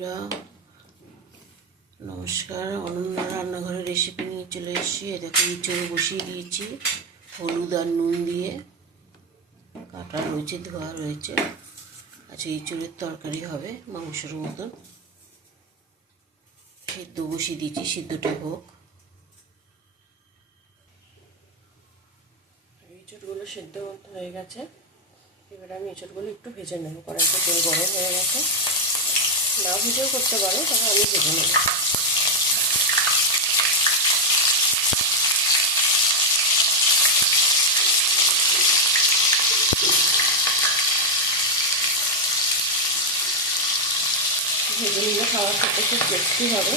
বন্ধুরা নমস্কার। অনন্যা রান্নাঘরের রেসিপি নিয়ে চলে এসেছি। দেখো ইঁচড় বসিয়ে দিয়েছি হলুদ আর নুন দিয়ে, কাটা রয়েছে, ধোয়া রয়েছে। আচ্ছা, ইঁচড়ের তরকারি হবে মাংসের মতন। সিদ্ধ বসিয়ে দিয়েছি, সিদ্ধটা হোক। ইঁচড়গুলো সিদ্ধ হয়ে গেছে। এবার আমি ইঁচড়গুলো একটু ভেজে নেব। কড়াইতে তেল গরম হয়ে গেছে, না ভেজেও করতে পারো, তবে আমি ভেজে নেব। ভেজে নিলে খাওয়ার খেতে খুব টেস্টি হবে।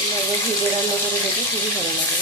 একবার ভেজে রান্না করে দেখে খুবই ভালো লাগে।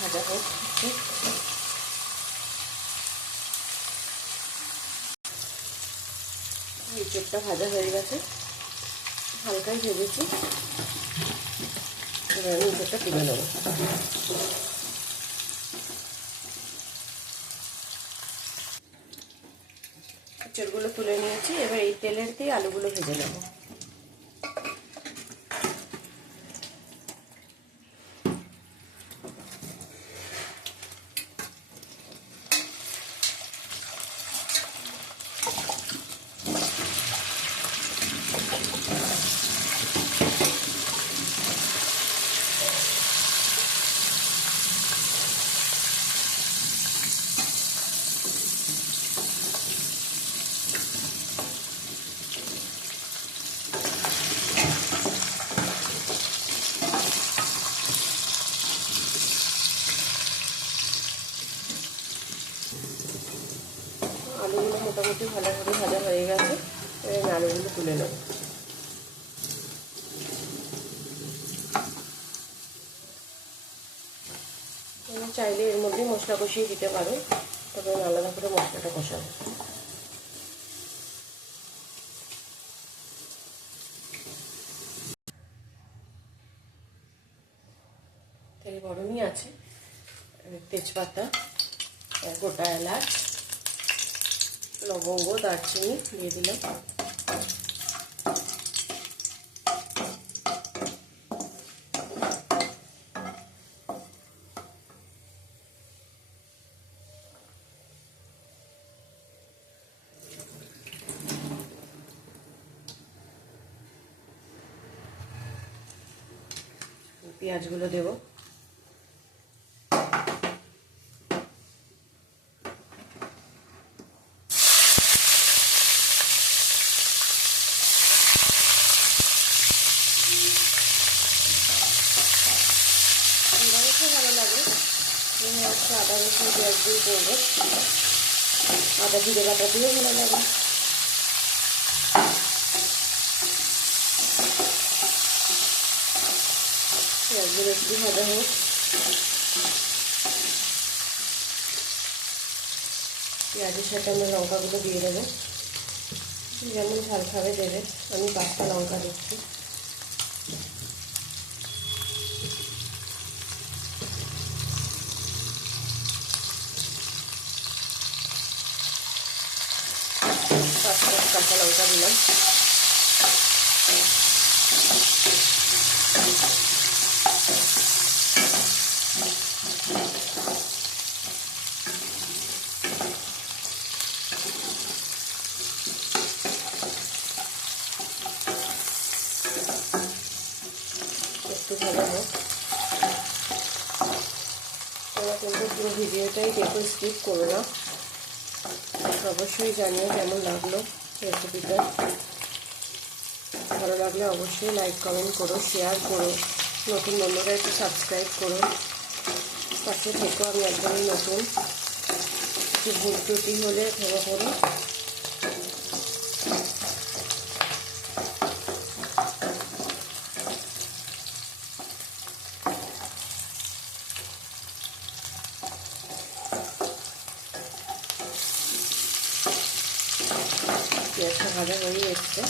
ভাজা হোক। ইঁচড়টা ভাজা হয়ে গেছে, হালকাই ভেজেছি। এবার আমি ইঁচড়টা তুলে নেব। ইঁচড়গুলো তুলে নিয়েছি। এবার এই তেলের দিয়ে আলুগুলো ভেজে নেব। আলুগুলো মোটামুটি ভালোভাবে ভাজা হয়ে গেছে। এবার আলুগুলো তুলে নেব। চাইলে এর মধ্যে মশলা কষিয়ে দিতে পারো, তবে আমি আলাদা করে মশলাটা কষাবো। তেল গরমই আছে। তেজপাতা, গোটা এলাচ, লবঙ্গ, দারচিনি দিয়ে দিলাম। পেঁয়াজগুলো দেবো। ভালো লাগে, আদা রসুন পেঁয়াজ দিয়ে করবো। আদা জিরে বাটা দিয়েও ভালো লাগে। পেঁয়াজগুলো একটু ভাজা হোক। পেঁয়াজের সাথে আমরা লঙ্কাগুলো দিয়ে দেবো। যেমন ঝাল খাবে দেবে। আমি 5টা লঙ্কা দিচ্ছি। কাঁচা লঙ্কা দিলাম। একটু ভালো হোক। তোমরা কিন্তু পুরো ভিডিওটাই দেখো, স্কিপ করো না। অবশ্যই জানিও কেমন লাগলো রেসিপিটা। ভালো লাগলে অবশ্যই লাইক কমেন্ট করো, শেয়ার করো, নতুন বন্ধুরা একটু সাবস্ক্রাইব করুন, পাশে থেকেও, আমি একদমই নতুন। কিছু ভুল ত্রুটি হলে ক্ষমা করুন। পেঁয়াজটা ভাজা হয়ে এসছে।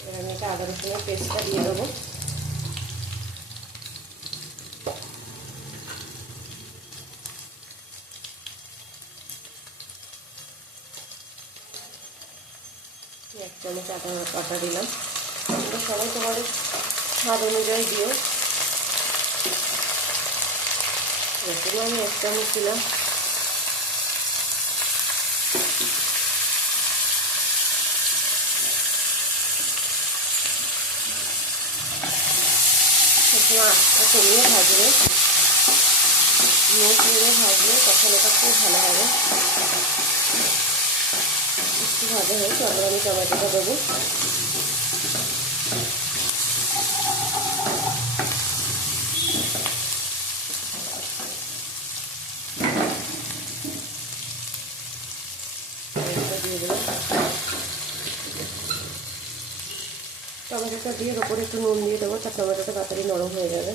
এবার আমি এটা আদা রসুনের পেস্টটা দিয়ে দেবো। এক চামচ আদা বাটা দিলাম। এটা সবাই তোমাদের স্বাদ অনুযায়ী দিও। রসুন আমি এক চামচ দিলাম। আস্তে কমিয়ে ভাজবে, লো ফ্লেমে ভাজলে তখন এটা খুব ভালো হবে। একটু ভাজা হয়ে তারপর আমি টমেটোটা দেবো। দিয়ে দিলাম টমেটোটা দিয়ে ওপরে একটু নুন দিয়ে দেবো, তার টমেটোটা তাড়াতাড়ি নরম হয়ে যাবে।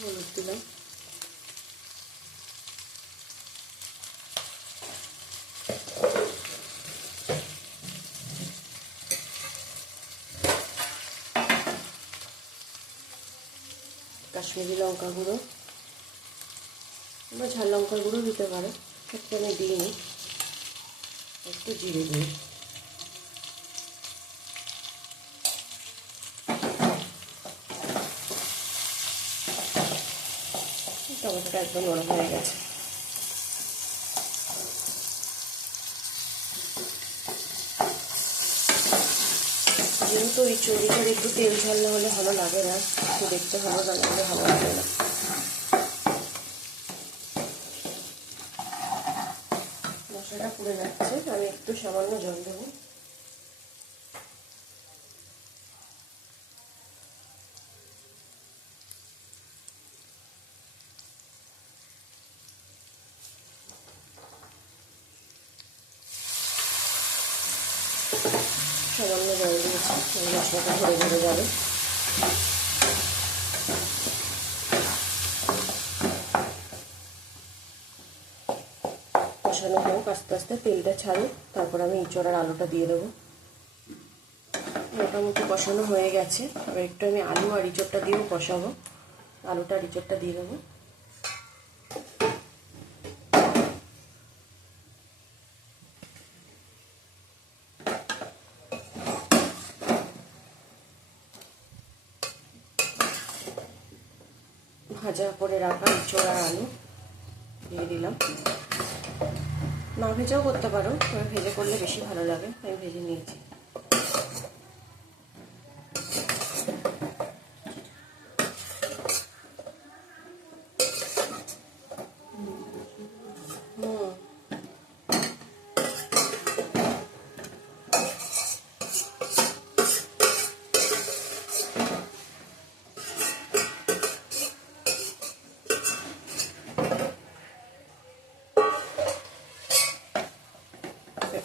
হলুদ দিলাম, কাশ্মীরি লঙ্কা গুঁড়ো বা ঝাল লঙ্কার গুঁড়ো দিতে পারো, সেটা আমি দিইনি। একটু জিরে দিই। টমেটোটা একদম নরম হয়ে গেছে। যেহেতু এই চড়িটার একটু তেল ঝাল না হলে ভালো লাগে না, একটু দেখতে ভালো না লাগলে ভালো লাগে না। মশলাটা পুড়ে যাচ্ছে, আমি একটু সামান্য জল দেবো। সামান্য জল দিয়েছি, মশলাটা ধরে ধরে যাবে। কষানো হোক, আস্তে আস্তে তেলটা ছাড়ুক, তারপর আমি ইঁচড় আর আলুটা দিয়ে দেবো। মোটামুটি কষানো হয়ে গেছে, এবার একটু আমি আলু আর ইঁচড়টা দিয়েও কষাবো। আলুটা আর ইঁচড়টা দিয়ে দেবো। ভাজা করে রাখা ইঁচড় আর আলু দিয়ে দিলাম। না ভেজেও করতে পারো, তবে ভেজে করলে বেশি ভালো লাগে, আমি ভেজে নিয়েছি।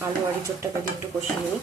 আলু আর ইঁচড়টাকে দিয়ে একটু কষিয়ে নিই।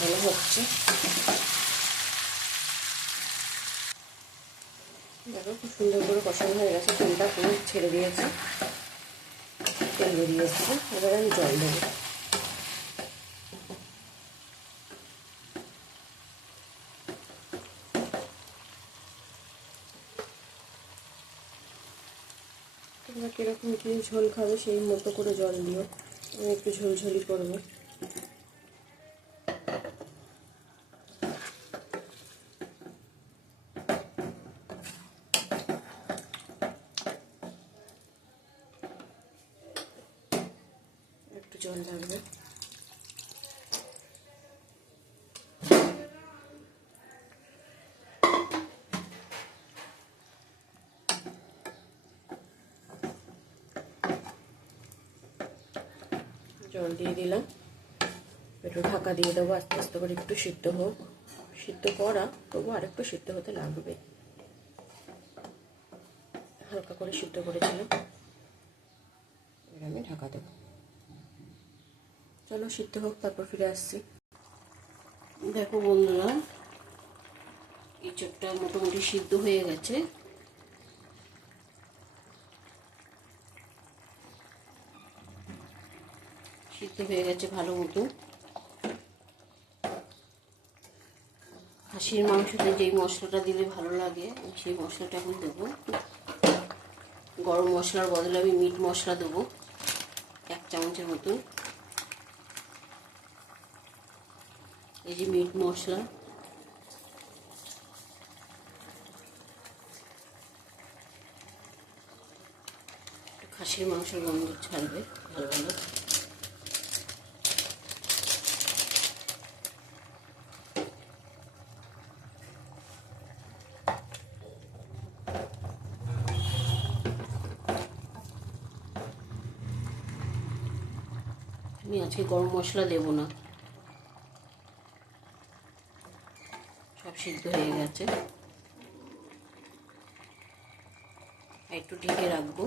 কষানো হচ্ছে। দেখো খুব সুন্দর করে কষানো হয়ে গেছে, তেলটা পুরো ছেড়ে দিয়েছে, তেল বেরিয়ে এসেছে। এবার আমি জল দেবো। তোমরা কীরকম কি ঝোল খাবে সেই মতো করে জল দিও। আমি একটু ঝোলঝোলি করবো। একটু জল লাগবে। জল দিয়ে দিলাম, একটু ঢাকা দিয়ে দেবো, আস্তে আস্তে করে একটু সিদ্ধ হোক। সিদ্ধ করা, তবু আর একটু সিদ্ধ হতে লাগবে। হালকা করে সিদ্ধ করেছিলাম, এবার আমি ঢাকা দেবো। চলো সিদ্ধ হোক, তারপর ফিরে আসছি। দেখো বন্ধুরা, এঁচোড়টা মোটামুটি সিদ্ধ হয়ে গেছে। সিদ্ধ হয়ে গেছে ভালো মতো। খাসির মাংসতে যেই মশলাটা দিলে ভালো লাগে সেই মশলাটা এখন দেবো। গরম মশলার বদলে আমি মিট মশলা দেবো 1 চামচের মতো। এই যে মিট মশলা, খাসির মাংসের গন্ধ ছাড়বে ভালো ভালো। আমি আজকে গরম মশলা দেব না, সব সিদ্ধ হয়ে গেছে। একটু ঢেকে রাখবো।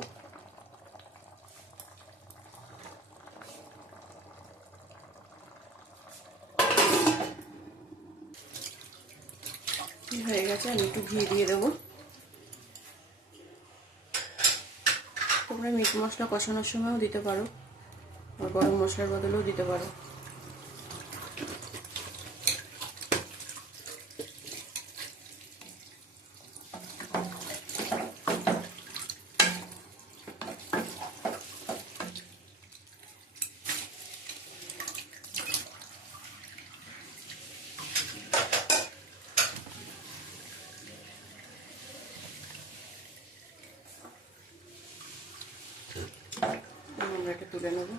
হয়ে গেছে, আমি একটু ঘি দিয়ে দেবো। তোমরা মিট মশলা কষানোর সময়ও দিতে পারো, আর গরম মশলার বদলেও দিতে পারো। আমরা এটা তুলে নেব।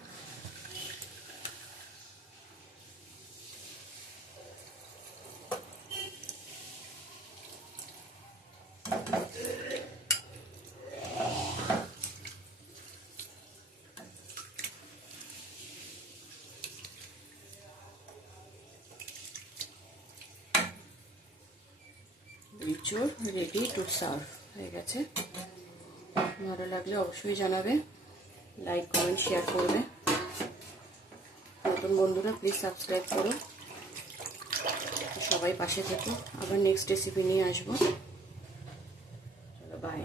এঁচোড় রেডি টু সার্ভ হয়ে গেছে। ভালো লাগলে অবশ্যই জানাবে, লাইক কমেন্ট শেয়ার করবে। নতুন বন্ধুরা প্লিজ সাবস্ক্রাইব করো। সবাই পাশে থেকো। আবার নেক্সট রেসিপি নিয়ে আসবো। চলো বাই।